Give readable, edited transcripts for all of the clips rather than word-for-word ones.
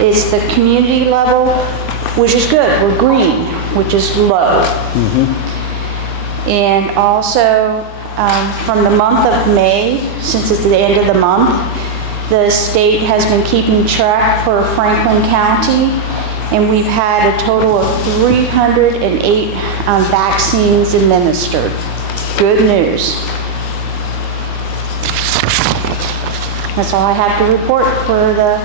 It's the community level, which is good. We're green, which is low. And also, from the month of May, since it's the end of the month, the state has been keeping track for Franklin County, and we've had a total of 308 vaccines administered. Good news. That's all I have to report for the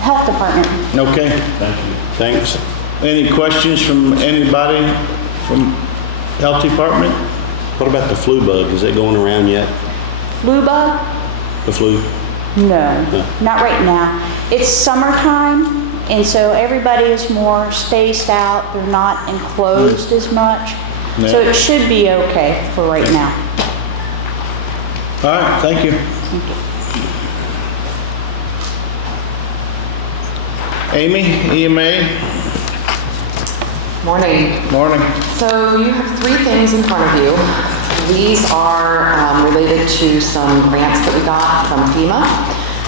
health department. Okay. Thank you. Thanks. Any questions from anybody from health department? What about the flu bug? Is it going around yet? Flu bug? The flu? No, not right now. It's summertime, and so everybody is more spaced out. They're not enclosed as much. Yeah. So it should be okay for right now. All right, thank you. Amy, EMA. Morning. Morning. So you have 3 things in front of you. These are related to some grants that we got from FEMA.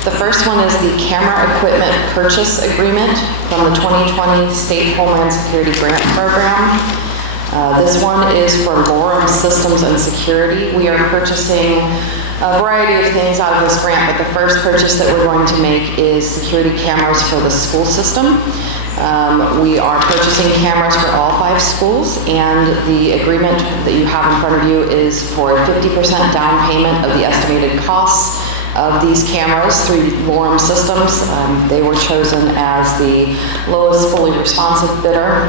The first one is the camera equipment purchase agreement from the 2020 State Homeland Security Grant Program. This one is for Lorem Systems and Security. We are purchasing a variety of things out of this grant, but the first purchase that we're going to make is security cameras for the school system. We are purchasing cameras for all 5 schools, and the agreement that you have in front of you is for a 50% down payment of the estimated costs of these cameras through Lorem Systems. They were chosen as the lowest fully responsive bidder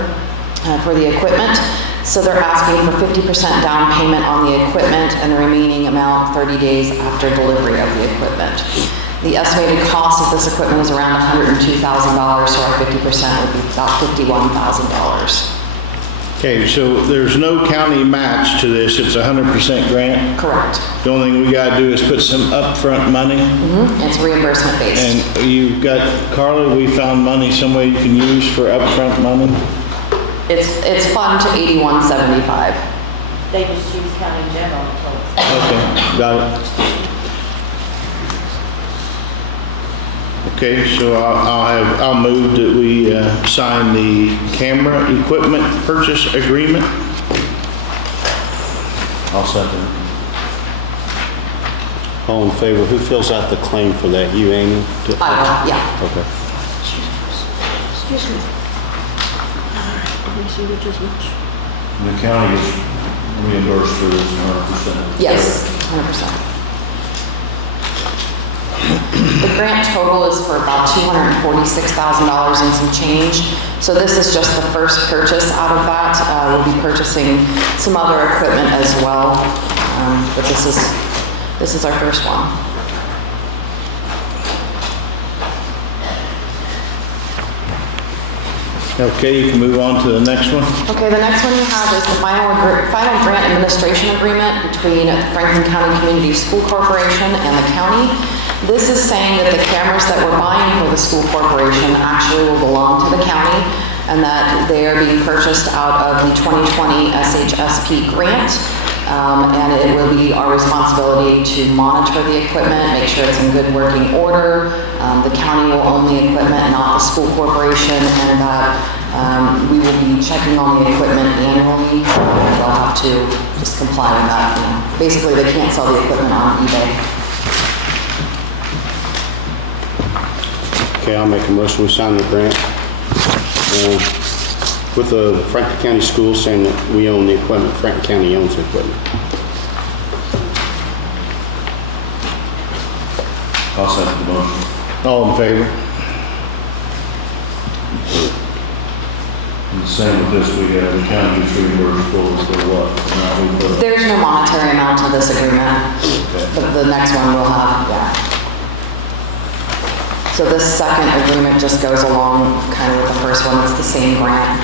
for the equipment. So they're asking for 50% down payment on the equipment and the remaining amount 30 days after delivery of the equipment. The estimated cost of this equipment is around $102,000, so our 50% would be about $51,000. Okay, so there's no county match to this. It's 100% grant. Correct. The only thing we gotta do is put some upfront money. It's reimbursement based. And you've got, Carla, we found money, some way you can use for upfront money? It's fund to 8175. They just use county general until it's. Okay, got it. Okay, so I'll move that we sign the camera equipment purchase agreement. I'll second it. All in favor? Who fills out the claim for that? You, Amy? Yeah. Okay. Excuse me. Let me see which is which. The county is reimbursed for this 100%. Yes, 100%. The grant total is for about $246,000 and some change. So this is just the first purchase out of that. We'll be purchasing some other equipment as well, but this is our first one. Okay, you can move on to the next one. Okay, the next one you have is the final grant administration agreement between Franklin County Community School Corporation and the county. This is saying that the cameras that we're buying for the school corporation actually will belong to the county, and that they are being purchased out of the 2020 SHSP grant. And it will be our responsibility to monitor the equipment, make sure it's in good working order. The county will own the equipment, not the school corporation, and that we will be checking on the equipment annually. They'll have to just comply with that. You know. Basically, they can't sell the equipment on eBay. Okay, I'll make a motion. We sign the grant with the Franklin County Schools saying that we own the equipment. Franklin County owns the equipment. I'll second the motion. All in favor? And the same with this, the county is reimbursed for what? There's no monetary amount to this agreement, but the next one will have, yeah. So this second agreement just goes along kind of with the first one. It's the same grant.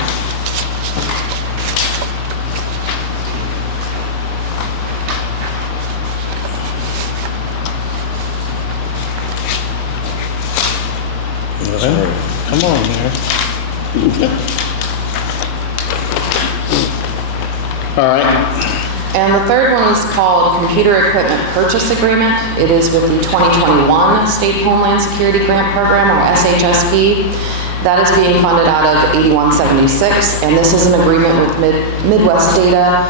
Come on, Mayor. All right. And the third one is called Computer Equipment Purchase Agreement. It is with the 2021 State Homeland Security Grant Program, or SHSP. That is being funded out of 8176, and this is an agreement with Midwest Data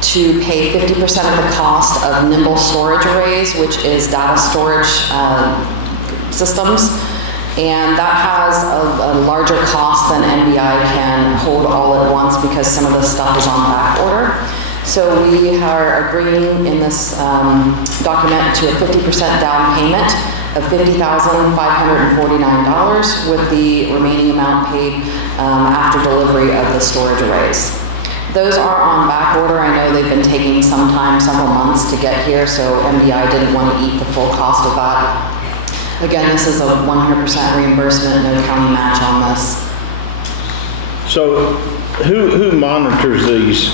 to pay 50% of the cost of nimble storage arrays, which is data storage systems. And that has a larger cost than NBI can hold all at once because some of the stuff is on back order. So we are agreeing in this document to a 50% down payment of $50,549 with the remaining amount paid after delivery of the storage arrays. Those are on back order. I know they've been taking some time, several months to get here, so MBI didn't want to eat the full cost of that. Again, this is a 100% reimbursement, no county match on this. So who monitors these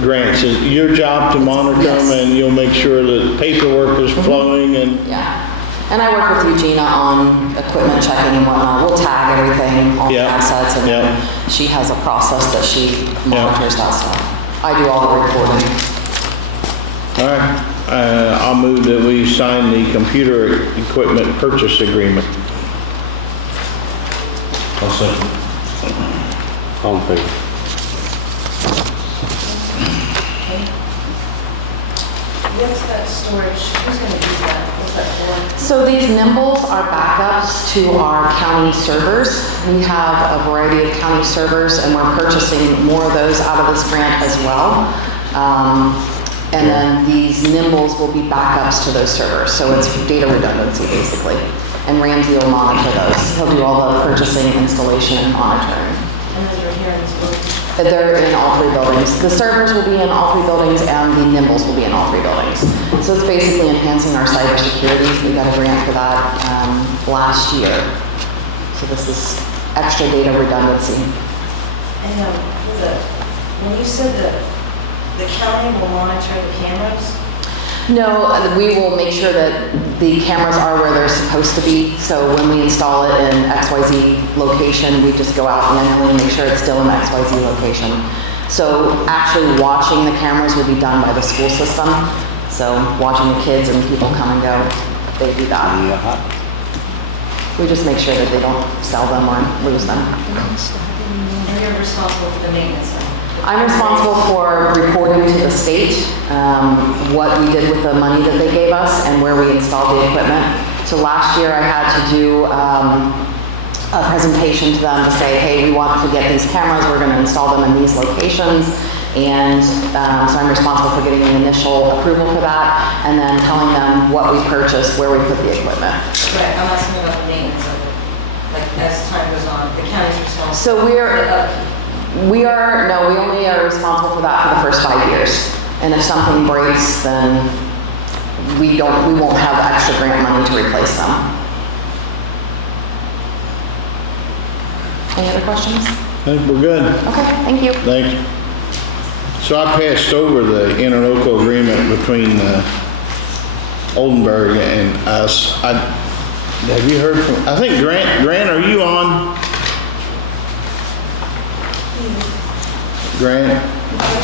grants? Is it your job to monitor them, and you'll make sure that paperwork is flowing and? Yeah. And I work with Regina on equipment checking and whatnot. We'll tag everything, all the assets, and then she has a process that she monitors that stuff. I do all the reporting. All right. I'll move that we sign the computer equipment purchase agreement. I'll second. All in favor? What's that storage, who's gonna use that? What's that for? So these nimbles are backups to our county servers. We have a variety of county servers, and we're purchasing more of those out of this grant as well. And then these nimbles will be backups to those servers. So it's data redundancy, basically. And Ramsey will monitor those. He'll do all the purchasing, installation, and monitoring. And those are here in this building. They're in all three buildings. The servers will be in all three buildings, and the nimbles will be in all three buildings. So it's basically enhancing our cybersecurity. We got a grant for that last year. So this is extra data redundancy. And when you said that the county will monitor the cameras, No, we will make sure that the cameras are where they're supposed to be. So when we install it in XYZ location, we just go out manually and make sure it's still in the XYZ location. So actually watching the cameras will be done by the school system. So watching the kids and people come and go, they do that. We just make sure that they don't sell them or lose them. and you're responsible for the maintenance of them. I'm responsible for reporting to the state what we did with the money that they gave us and where we installed the equipment. So last year I had to do a presentation to them to say, hey, we want to get these cameras, we're going to install them in these locations. And so I'm responsible for getting the initial approval for that and then telling them what we purchased, where we put the equipment. Right, I'm asking about the maintenance of it, like as time goes on, the county's responsible. So for the upkeep. we only are responsible for that for the first 5 years. And if something breaks, then we won't have extra grant money to replace them. Any other questions? I think we're good. Okay, thank you. Thanks. So I passed over the interlocal agreement between Oldenburg and us. Have you heard from, I think Grant, are you on? Grant?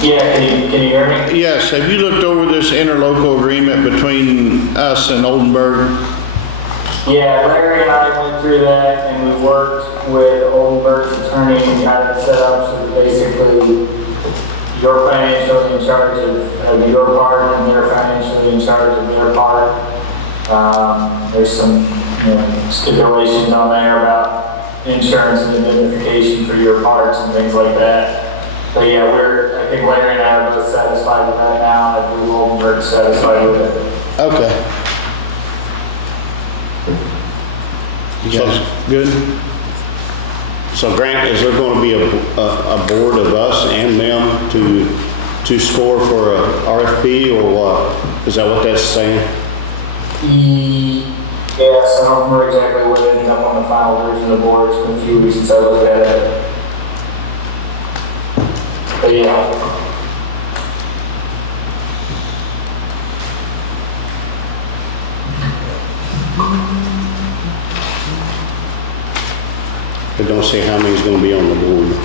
Yeah, can you hear me? Yes, have you looked over this interlocal agreement between us and Oldenburg? Yeah, Larry and I went through that and we worked with Oldenburg's attorney and got it set up so that basically you're financially in charge of your part and they're financially in charge of their part. There's some stipulations on there about insurance and indemnification for your parts and things like that. But yeah, I think Larry and I are both satisfied with that now. I believe Oldenburg's satisfied with it. Okay. You guys good? So Grant, is there going to be a board of us and them to score for a RFP or what? Is that what that's saying? Yes, I don't remember exactly what ended up on the final version of the board. It's been a few weeks since I looked at it. But yeah. They don't say how many's going to be on the board.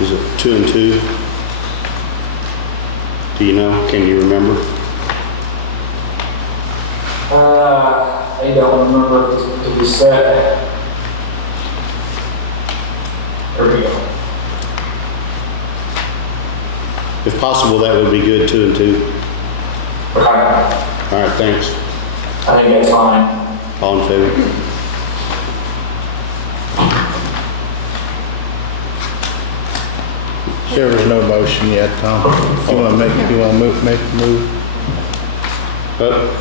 Is it 2 and 2? Do you know? Can you remember? I don't remember if you said. There we go. If possible, that would be good, 2 and 2. Okay, All right, thanks. I think that's fine. All in favor? There was no motion yet, Tom. You wanna make a move?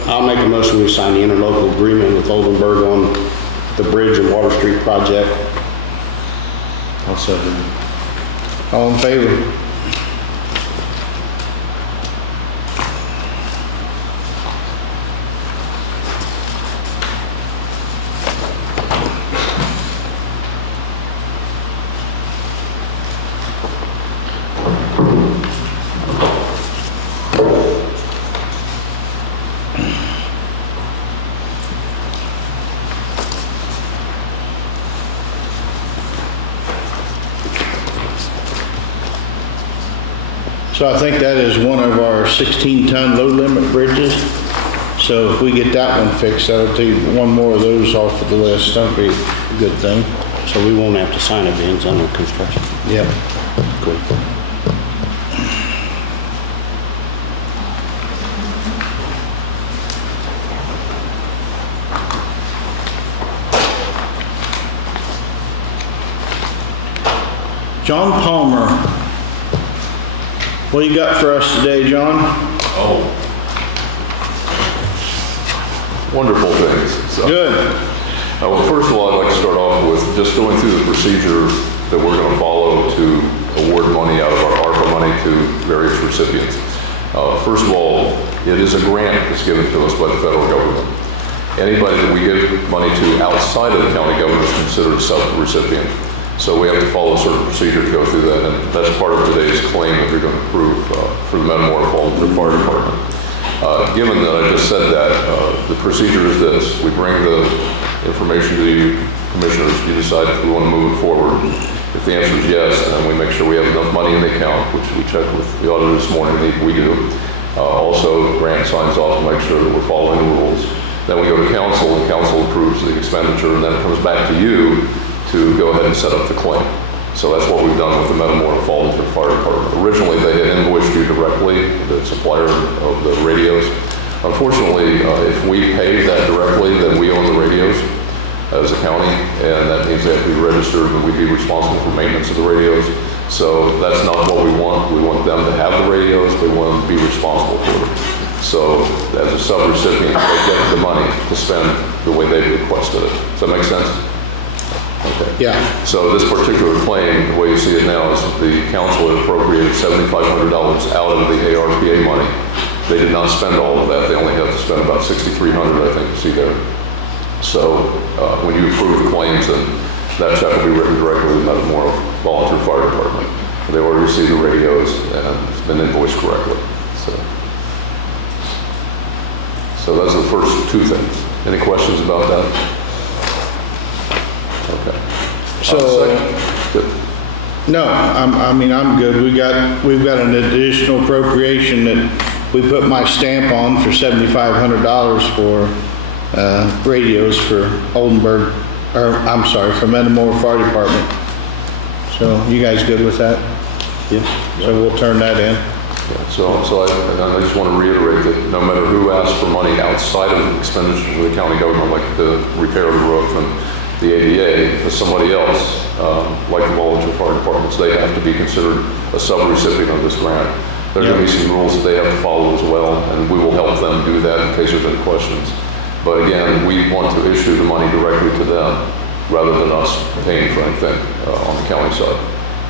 I'll make a motion we sign the interlocal agreement with Oldenburg on the bridge and Water Street project. I'll second. All in favor? So I think that is one of our 16-ton low-limit bridges. So if we get that one fixed, that'll take one more of those off of the list. That'll be a good thing. So we won't have to sign it, Vince, under construction. Yep. Cool. John Palmer. What do you got for us today, John? Oh. Wonderful things. So, Good. well, first of all, I'd like to start off with just going through the procedure that we're going to follow to award money out of our ARPA money to various recipients. First of all, it is a grant that's given to us by the federal government. Anybody that we give money to outside of the county government is considered a sub-recipient. So we have to follow a certain procedure to go through that, and that's part of today's claim that we're going to approve for the Metamora Fire Department. Given that I just said that, the procedure is this. We bring the information to you, commissioners. You decide if we want to move it forward. If the answer is yes, then we make sure we have enough money in the account, which we checked with the auditor this morning, we do. Also, grant signs off to make sure that we're following the rules. Then we go to council, and council approves the expenditure, and then it comes back to you to go ahead and set up the claim. So that's what we've done with the Metamora Fire Department. Originally, they had invoiced you directly, the supplier of the radios. Unfortunately, if we pay that directly, then we own the radios as a county, and that means they have to be registered, and we'd be responsible for maintenance of the radios. So that's not what we want. We want them to have the radios, we want them to be responsible for them. So as a sub-recipient, they get the money to spend the way they requested it. Does that make sense? Okay. Yeah. So this particular claim, the way you see it now, is the council had appropriated $7,500 out of the ARPA money. They did not spend all of that. They only had to spend about $6,300, I think, you see there. So when you approve the claims, then that check will be written directly to the Metamora Volunteer Fire Department. They already received the radios and it's been invoiced correctly. So those are the first two things. Any questions about that? Okay. So, Good. no, I'm good. We've got an additional appropriation that we put my stamp on for $7,500 for radios for Oldenburg, for Metamora Fire Department. So you guys good with that? Yeah. So we'll turn that in. So I just want to reiterate that no matter who asks for money outside of the expenditures of the county government, like the repair of the roof and the ADA, for somebody else, like the volunteer fire departments, they have to be considered a sub-recipient of this grant. There are going to be some rules that they have to follow as well, and we will help them do that in case there's any questions. But again, we want to issue the money directly to them rather than us paying for anything on the county side.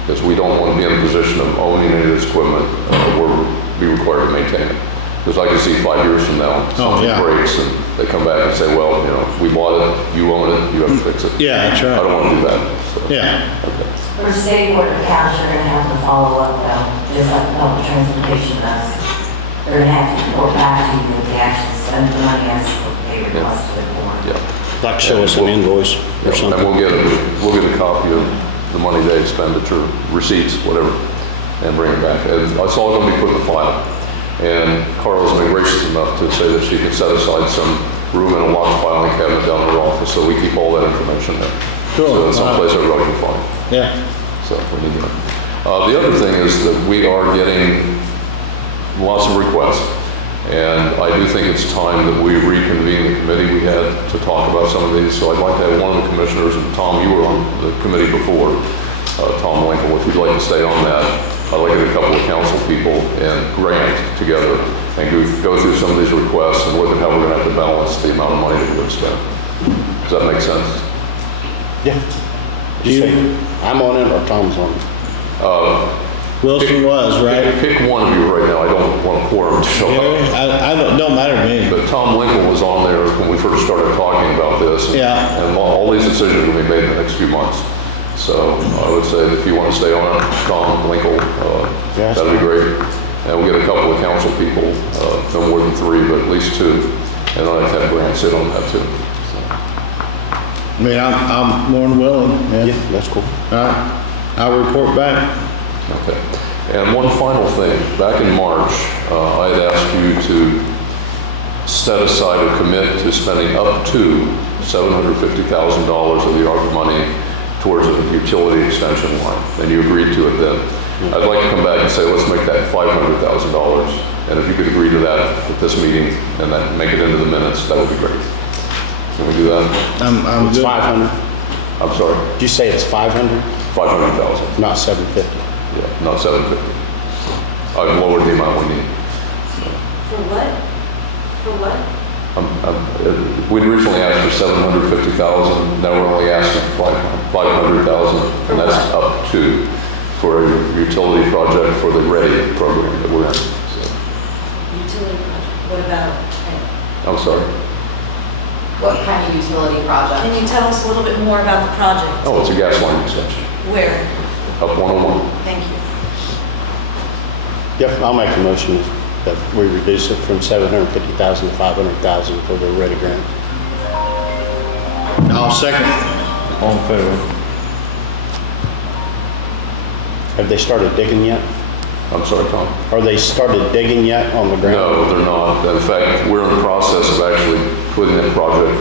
Because we don't want to be in a position of owning any of this equipment or be required to maintain it. Because I can see 5 years from now, something breaks and they come back and say, well, we bought it, you own it, you have to fix it. Yeah, that's right. I don't want to do that. So. Yeah. Okay. For state board accounts, you're gonna have to follow up though, just like the public transportation does. They're gonna have to report back to you that they actually spent the money as they requested it for. Yeah. Like show us an invoice or And something. we'll get a copy of the money they expenditure, receipts, whatever, and bring it back. And it's all going to be put in the file. And Carla's been gracious enough to say that she can set aside some room in a locked filing cabinet down in her office, so we keep all that information there. Cool. So it's someplace everybody can find. Yeah. So we need that. The other thing is that we are getting lots of requests. And I do think it's time that we reconvene the committee we had to talk about some of these. So I'd like to have one of the commissioners, and Tom, you were on the committee before, Tom Winkle, if you'd like to stay on that. I'd like to get a couple of council people and Grant together and go through some of these requests and look at how we're gonna have to balance the amount of money that we're gonna spend. Does that make sense? Yeah. I'm on it or Tom's on it? Wilson was, right? Pick one of you right now. I don't want to quorum to show up. I don't matter to me. But Tom Winkle was on there when we first started talking about this. Yeah. And all these decisions will be made in the next few months. So I would say that if you want to stay on it, Tom Winkle, that'd be great. And we'll get a couple of council people, no more than 3, but at least 2. And I'd have Grant sit on that too. So. I mean, I'm more than willing. Yeah, that's cool. All right. I'll report back. Okay. And one final thing. Back in March, I had asked you to set aside or commit to spending up to $750,000 of the ARPA money towards a utility extension line, and you agreed to it then. I'd like to come back and say, let's make that $500,000, and if you could agree to that at this meeting and then make it into the minutes, that would be great. Can we do that? I'm It's good. 500. I'm sorry, Did you say it's 500? 500,000. Not 750? Yeah, not 750. I've lowered the amount we need. For what? For what? We'd originally asked for 750,000, now we're only asking for 500,000, and that's up to, for a utility project for the READI program that we're in. So, Utility project. What about, I'm sorry. What kind of utility project? can you tell us a little bit more about the project? Oh, it's a gas line extension, Where? up 101. Thank you. Yep, I'll make a motion that we reduce it from 750,000 to 500,000 for the READI grant. I'll second. All in favor? Have they started digging yet? I'm sorry, Tom. Are they started digging yet on the ground? No, they're not. In fact, we're in the process of actually putting that project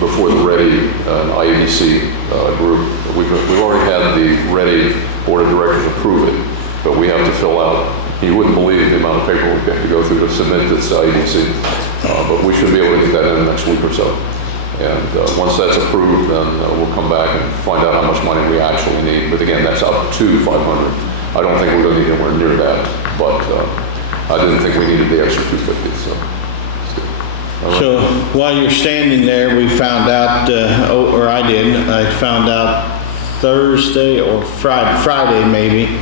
before the READI IEDC group. We've already had the READI Board of Directors approve it, but we have to fill out, you wouldn't believe the amount of paperwork we have to go through to submit this to IEDC. But we should be able to get that in the next week or so. And once that's approved, then we'll come back and find out how much money we actually need. But again, that's up to 500. I don't think we're going to need anywhere near that, but I didn't think we needed the extra 250, so. It's good. All right. So while you're standing there, we found out, or I did, I found out Thursday or Friday maybe,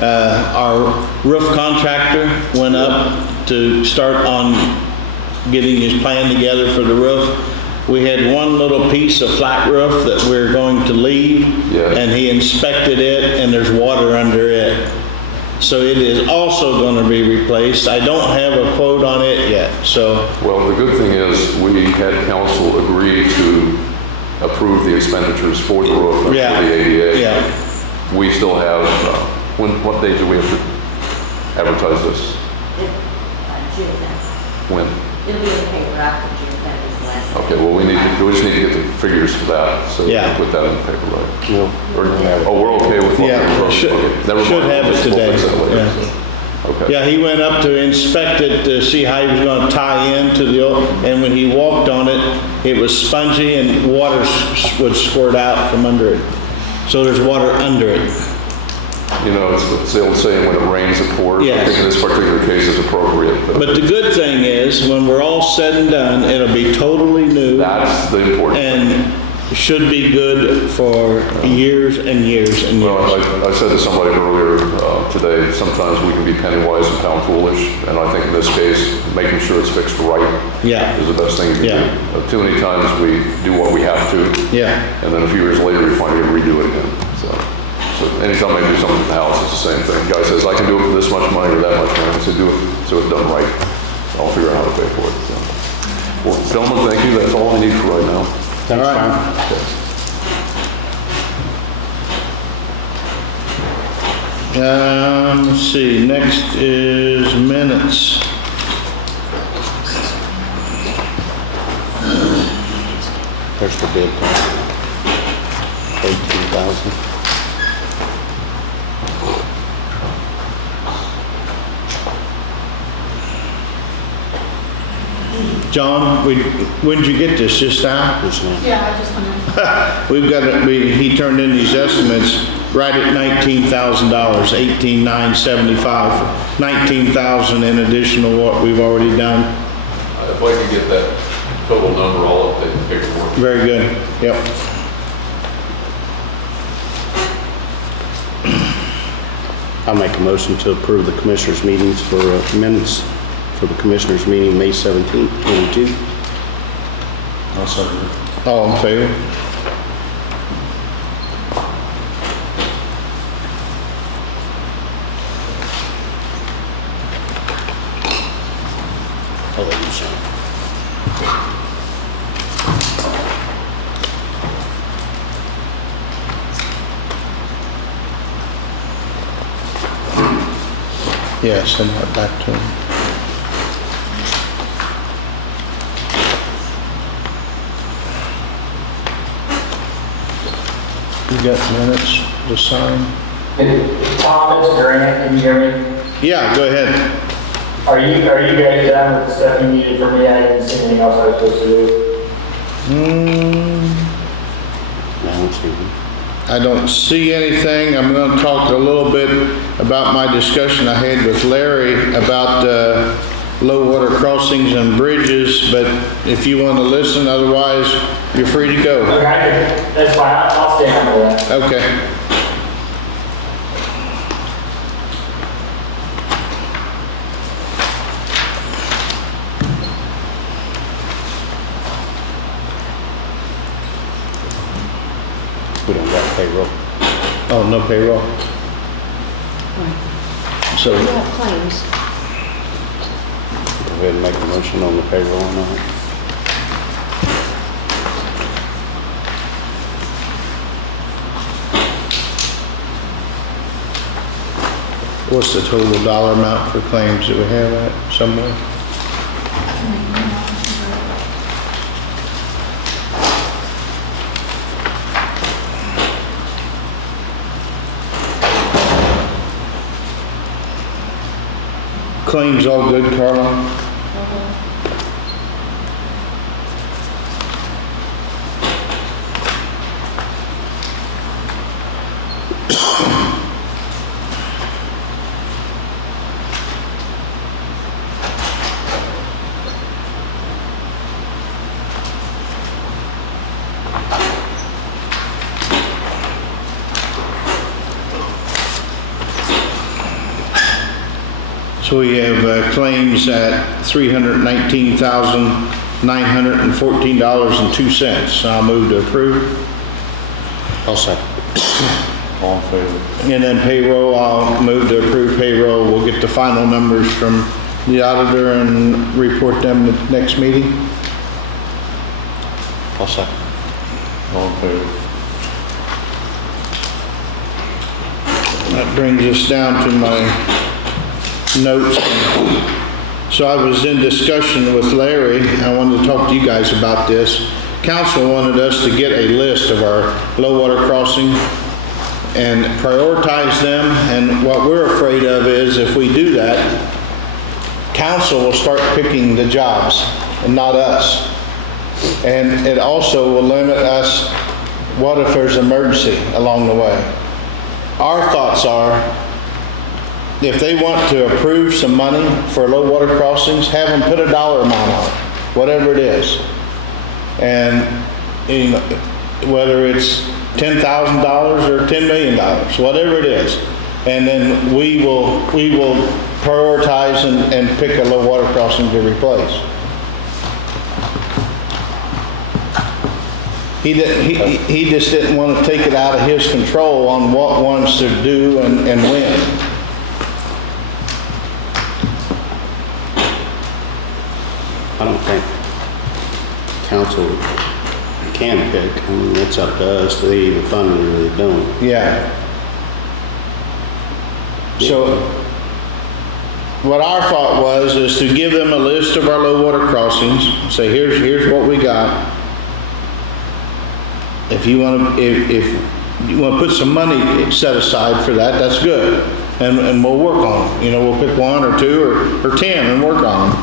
our roof contractor went up to start on getting his plan together for the roof. We had one little piece of flat roof that we're going to leave, Yeah. and he inspected it, and there's water under it. So it is also going to be replaced. I don't have a quote on it yet, so. Well, the good thing is we had council agree to approve the expenditures for the roof and for the Yeah. ADA. Yeah. We still have, what day do we have to advertise this? June, When? it'll be in the paper after June, that is the last. Okay, well, we just need to get the figures for that, so we Yeah. can put that in the paper, right? No. Oh, we're okay with what? Yeah, we're- should- okay, never should mind. have it We'll today. fix that later. Yeah. Okay. Yeah, he went up to inspect it to see how he was going to tie into the old, and when he walked on it, it was spongy and water would squirt out from under it. So there's water under it. You know, it's the old saying, when it rains, it pours. I Yes. think in this particular case is appropriate. But the good thing is, when we're all said and done, it'll be totally new That's the important thing. and should be good for years and years and Well, years. I said to somebody earlier today, sometimes we can be penny wise and pound foolish, and I think in this case, making sure it's fixed right Yeah. is the best thing you can Yeah. do. Too many times we do what we have to, Yeah, and then a few years later, we finally redo it again. So anytime I do something in the house, it's the same thing. Guy says, I can do it for this much money or that much money. I said, do it so it's done right. I'll figure out how to pay for it. So. Well, gentlemen, thank you. That's all I need for right now. All right. let's see, next is minutes. Where's the bid? 18,000. John, when did you get this, just now? Yeah, I just went in. We've got it, he turned in these estimates right at $19,000, 18,975, 19,000 in addition to what we've already done. If I could get that total number, I'll update the paperwork. Very good, yep. I'll make a motion to approve the commissioners' meetings for minutes for the commissioners' meeting May 17th, 22. I'll second it. All in favor? I'll let you sign. Yeah, send that back to him. You got minutes to sign? Tom, it's Grant, can you hear me? Yeah, go ahead. Are you guys done with the stuff you needed from me? I didn't see anything else I was supposed to do. I don't see them. I don't see anything. I'm going to talk a little bit about my discussion I had with Larry about low water crossings and bridges, but if you want to listen, otherwise you're free to go. Okay, that's fine, I'll stay on with that. Okay. We don't got payroll. Oh, no payroll. So, We have claims. Go ahead and make a motion on the payroll on that. what's the total dollar amount for claims that we have at somewhere? Claims all good, Carla? So we have claims at $319,914.02. I'll move to approve. I'll second. All in favor? And then payroll, I'll move to approve payroll. We'll get the final numbers from the auditor and report them at the next meeting. I'll second. All in favor? That brings us down to my notes. So I was in discussion with Larry. I wanted to talk to you guys about this. Council wanted us to get a list of our low water crossing and prioritize them. And what we're afraid of is if we do that, council will start picking the jobs and not us. And it also will limit us, what if there's an emergency along the way? Our thoughts are, if they want to approve some money for low water crossings, have them put a dollar amount on it, whatever it is. And you know, whether it's $10,000 or $10 million, whatever it is. And then we will prioritize and pick a low water crossing to replace. He just didn't want to take it out of his control on what ones to do and when. I don't think council can pick. I mean, it's up to us. They either fund it or they don't. Yeah. So what our thought was is to give them a list of our low water crossings, say here's what we got. if you want to, if you want to put some money set aside for that, that's good. And we'll work on them. You know, we'll pick 1 or 2 or 10 and work on them.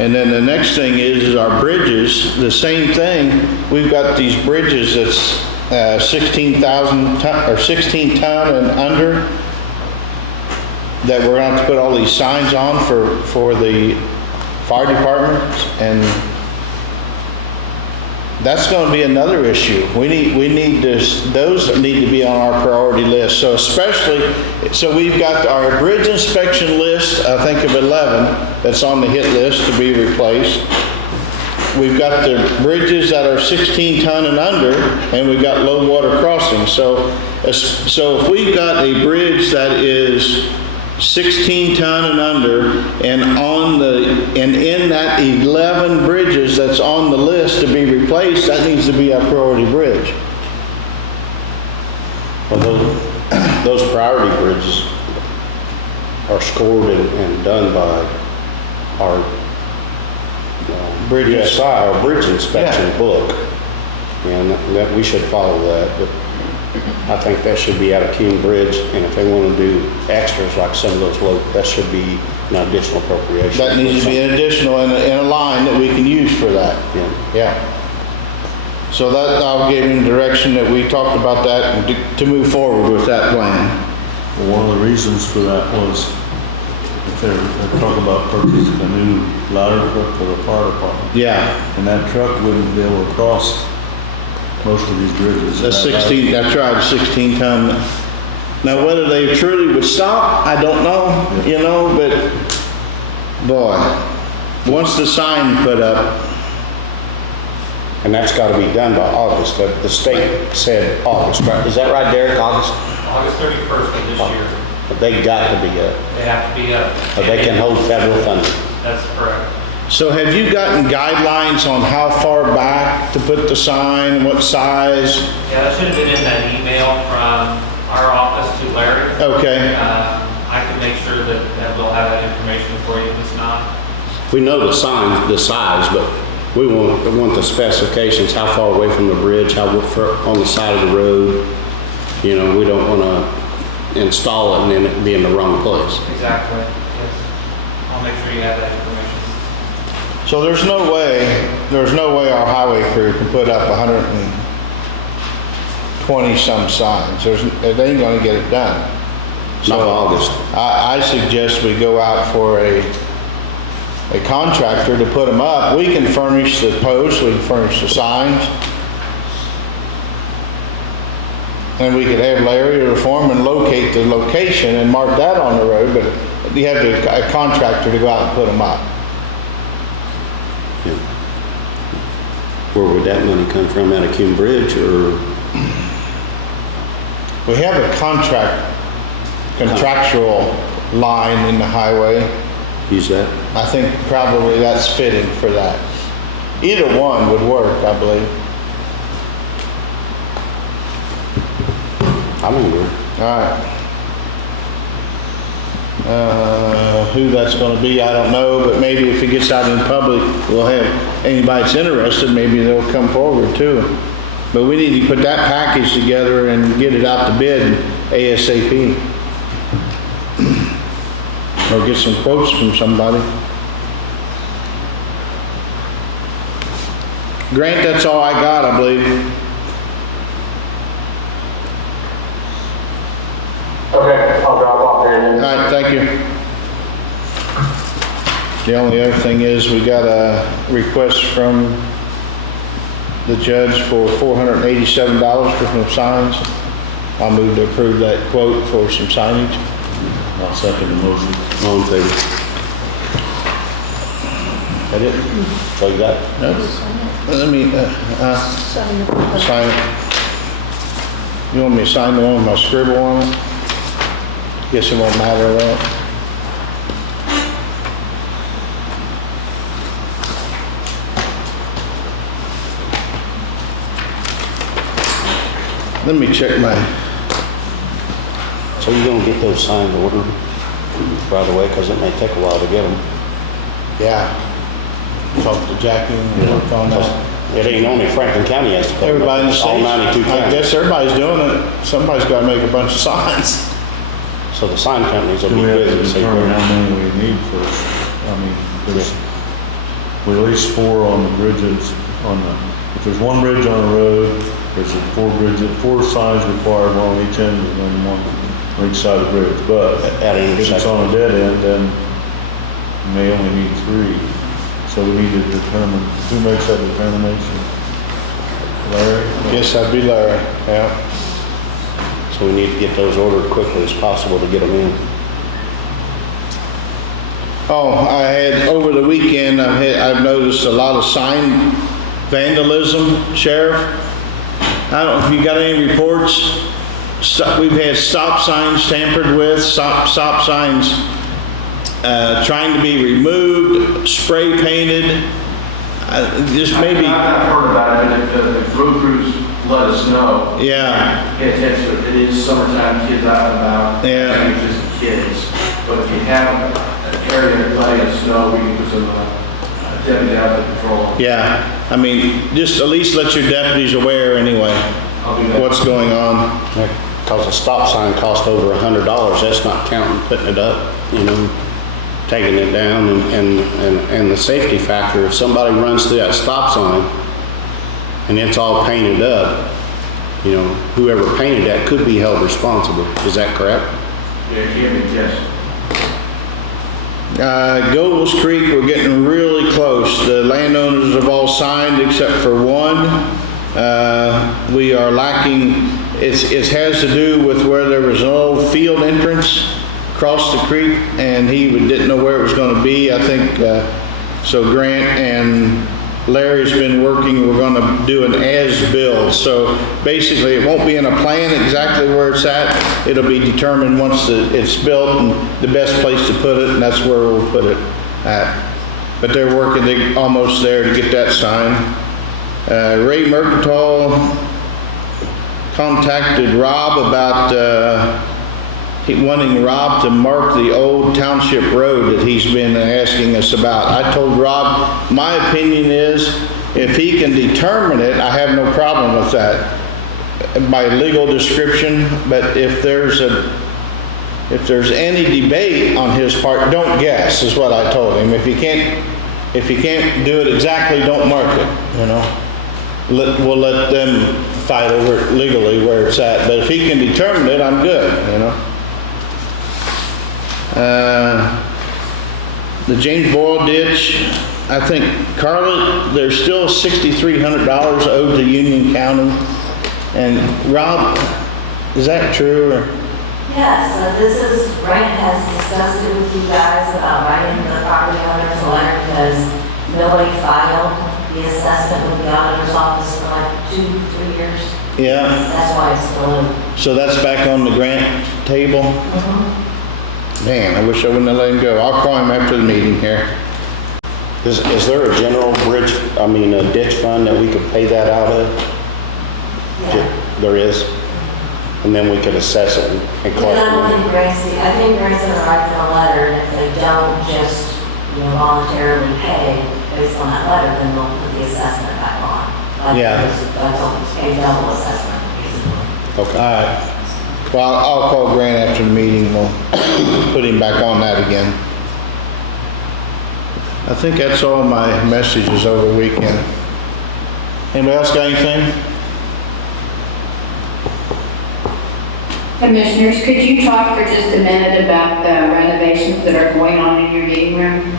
And then the next thing is our bridges, the same thing. We've got these bridges that's 16,000 ton, or 16 ton and under, that we're going to have to put all these signs on for the fire departments, and that's going to be another issue. We need this, those need to be on our priority list. So so we've got our bridge inspection list, I think of 11, that's on the hit list to be replaced. We've got the bridges that are 16 ton and under, and we've got low water crossings. So if we've got a bridge that is 16 ton and under, and in that 11 bridges that's on the list to be replaced, that needs to be our priority bridge. Well, those priority bridges are scored and done by our USI, our bridge inspection book. And that we should follow that, but I think that should be out of King Bridge, and if they want to do extras like some of those that should be an additional appropriation. That needs to be an additional in a line that we can use for that. Yeah. So that, I'll give him direction that we talked about that and to move forward with that plan. Well, one of the reasons for that was if they're talking about purchasing a new ladder truck for the fire department. Yeah. And that truck wouldn't be able to cross most of these bridges. The 16, that's right, 16 ton. Now, whether they truly would stop, I don't know, you know, but boy, once the sign put up. And that's got to be done by August. The state said August, right? Is that right, Derek? August 31st of this year. But they got to be up. They have to be up. But they can hold federal funding. That's correct. So have you gotten guidelines on how far back to put the sign, what size? Yeah, that should have been in that email from our office to Larry. Okay. I can make sure that we'll have that information for you if it's not. We know the size, but we want the specifications, how far away from the bridge, how on the side of the road. You know, we don't want to install it and then it be in the wrong place. Exactly, yes. I'll make sure you have that information. So there's no way our highway crew can put up 120 some signs. They ain't gonna get it done. Not August. I suggest we go out for a contractor to put them up. We can furnish the posts, we can furnish the signs. And we could have Larry or the foreman locate the location and mark that on the road, but you have a contractor to go out and put them up. Yeah. Where would that money come from, out of King Bridge, or? We have a contractual line in the highway. Use that? I think probably that's fitting for that. Either one would work, I believe. I'm on board. All right. Who that's going to be, I don't know, but maybe if it gets out in public, we'll have anybody that's interested, maybe they'll come forward too. But we need to put that package together and get it out to bid ASAP. Or get some quotes from somebody. Grant, that's all I got, I believe. Okay, I'll drop off there then. All right, thank you. The only other thing is we got a request from the judge for $487 for some signs. I'll move to approve that quote for some signage. I'll second the motion. All in favor? That it? That's all you got? No? Let me, sign it. You want me to sign the one with my scribble on it? Guess it won't matter, right? Let me check my, So you're gonna get those signed ordered right away, because it may take a while to get them. yeah. Talk to Jackie and work on that. It ain't only Franklin County has to put them up. Everybody in the It's all state, 92 I counties. guess everybody's doing it. Somebody's gotta make a bunch of signs. So the sign companies will Do be we have to busy. determine how many we need first? I mean, there's, we at least 4 on the bridges, if there's 1 bridge on the road, there's 4 signs required, 1 on each end and then 1 on each side of the bridge. But At an if it's intersection. on a dead end, then you may only need 3. So we need to determine, who makes that determination? Larry? Guess that'd be Larry, yeah. So we need to get those ordered quickly as possible to get them in. Oh, I had, over the weekend, I've noticed a lot of sign vandalism, Sheriff. I don't know if you got any reports. We've had stop signs tampered with, stop signs trying to be removed, spray painted. Just maybe, I've not heard about it, but if road crews let us know. yeah, Pay attention to it. It is summertime, kids out and about. Yeah. It's just kids. But if you have an area, letting us know, we can put some deputies out to patrol. yeah. I mean, just at least let your deputies aware anyway, I'll do that. what's going on. Because a stop sign costs over $100, that's not counting putting it up, taking it down and the safety factor. If somebody runs through that stop sign and it's all painted up, whoever painted that could be held responsible. Is that correct? Yeah, it can be, yes. Gobles Creek, we're getting really close. The landowners have all signed except for 1. We are lacking, it has to do with where there was an old field entrance across the creek and he didn't know where it was going to be. I think, so Grant and Larry's been working, we're going to do an as-built. So basically it won't be in a plan exactly where it's at. It'll be determined once it's built and the best place to put it, and that's where we'll put it at. But they're working, they're almost there to get that signed. Ray Mercantile contacted Rob about wanting Rob to mark the old township road that he's been asking us about. I told Rob, my opinion is, if he can determine it, I have no problem with that by legal description, but if there's any debate on his part, don't guess, is what I told him. If you can't do it exactly, don't mark it, We'll let them fight over it legally where it's at, but if he can determine it, I'm good, The James Boyle ditch, I think, Carla, there's still $6,300 owed to Union County. And Rob, is that true? Or? Yes, Grant has discussed it with you guys about writing the property owners a letter because nobody filed the assessment with the auditor's office for like 2-3 years. Yeah. That's why it's still in. So that's back on the grant table? Man, I wish I wouldn't have let him go. I'll call him after the meeting here. Is there a general a ditch fund that we could pay that out of? Yeah. There is? And then we could assess it and And collect I don't it. think Grant's gonna write them a letter, and if they don't just, voluntarily pay based on that letter, then they'll put the assessment back on. Yeah. That's a double assessment, basically. Okay. All right. Well, I'll call Grant after the meeting. We'll put him back on that again. I think that's all my messages over the weekend. Anybody else got anything? Commissioners, could you talk for just a minute about the renovations that are going on in your meeting room?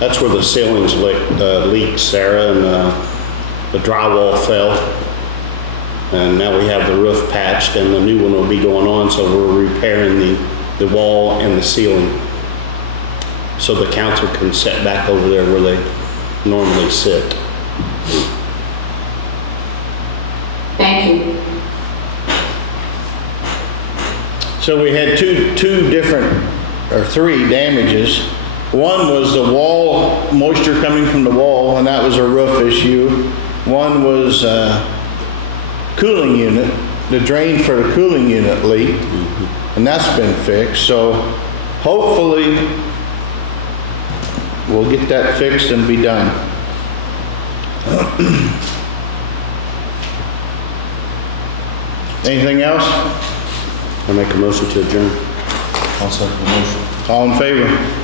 That's where the ceilings leaked, Sarah, and the drywall fell. And now we have the roof patched and the new one will be going on, so we're repairing the wall and the ceiling. So the council can sit back over there where they normally sit. Thank you. So we had three damages. One was the wall, moisture coming from the wall, and that was a roof issue. One was cooling unit, the drain for the cooling unit leaked, and that's been fixed. So hopefully we'll get that fixed and be done. Anything else? I make a motion to adjourn. I'll second the motion. All in favor?